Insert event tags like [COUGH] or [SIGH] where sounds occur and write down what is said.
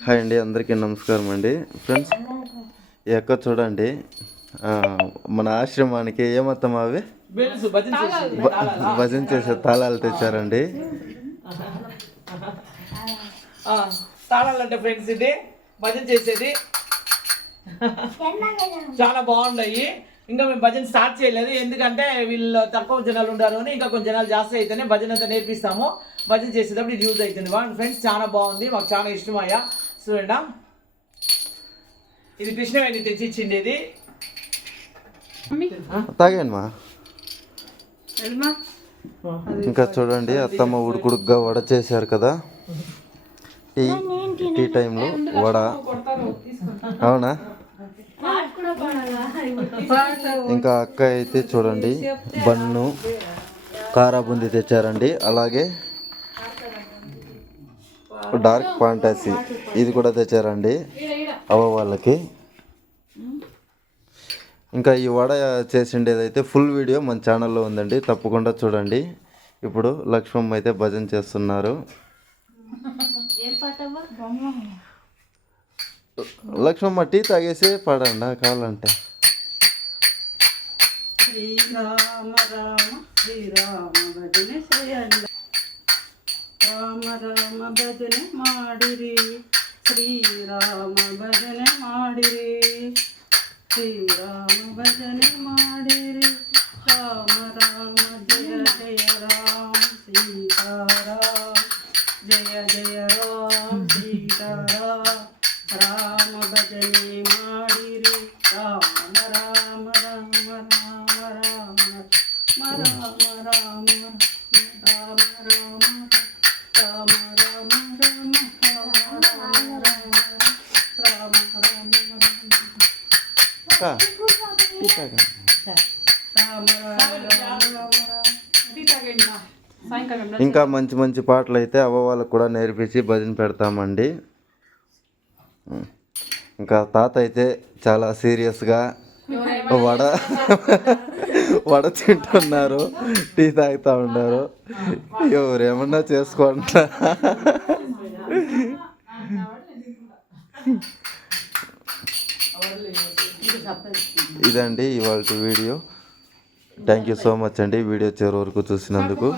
Hi అండి అందరికీ నమస్కారం అండి. ఫ్రెండ్స్ ఈ అక్క చూడండి మన ఆశ్రమానికి ఏమత్తాం అవి? భజన చేసే తాళాలు. తెచ్చారండి. ఆ, తాళాలంటే ఫ్రెండ్స్ ఇది భజన చేసేది. చాలా బాగున్నాయి ఇంకా మేము భజన స్టార్ట్ చేయలేదు ఎందుకంటే వీళ్ళు తక్కువ జనాలు ఉండారు అని ఇంకా కొంచెం జనాలు జాస్తి అయితేనే భజన అంతా నేర్పిస్తాము. భజన చేసేటప్పుడు ఇది యూజ్ అవుతుంది. బాగుంది ఫ్రెండ్స్ చాలా బాగుంది. మాకు చాలా ఇష్టం అయ్యా. చూడండి. ఇది కృష్ణవేణి తెచ్చి ఇచ్చింది ఇది. తాగండి ఇంకా చూడండి అత్తమ్మ ఉడుకుడుగ్గా వడ చేశారు కదా. టీ టీ టైంలో వడ. అవునా? ఇంకా అక్క అయితే చూడండి బన్ను కారా బుంది తెచ్చారండి. అలాగే డార్క్ ఫాంటాసీ ఇది కూడా తెచ్చారండి. అవ్వ వాళ్ళకి. ఇంకా ఈ వడ చేసిండేదైతే ఫుల్ వీడియో మన ఛానల్లో ఉందండి. తప్పకుండా చూడండి. ఇప్పుడు లక్ష్మమ్మ అయితే భజన చేస్తున్నారు. లక్ష్మమ్మ టీ తాగేసి పాడండి కావాలంటే. శ్రీరామ రామ శ్రీరామ ರಾಮ ರಾಮ ಭಜನೆ ಮಾಡಿರಿ ಶ್ರೀರಾಮ ಭಜನೆ ಮಾಡಿರಿ ಶ್ರೀರಾಮ ಭಜನೆ ಮಾಡಿರಿ ರಾಮ ರಾಮ ಜಯ ಜಯ ರಾಮ ಸೀತಾರಾಮ ಜಯ ಜಯ ರಾಮ ಸೀತಾರಾಮ ರಾಮ ಭಜನೆ ಮಾಡಿರಿ ರಾಮ ರಾಮ ರಾಮ ರಾಮ అక్క, టీ ఇంకా మంచి మంచి పాటలు అయితే అవ్వ వాళ్ళకు కూడా నేర్పించి భజన పెడతామండి. ఇంకా తాత అయితే చాలా సీరియస్గా వడ [LAUGHS] వడ తింటున్నారు టీ తాగుతూ ఉన్నారు. ఎవరేమన్నా చేసుకోండి. ఇదండి ఇవాళ video. Thank you so much అండి. వీడియో చివరి వరకు చూసినందుకు.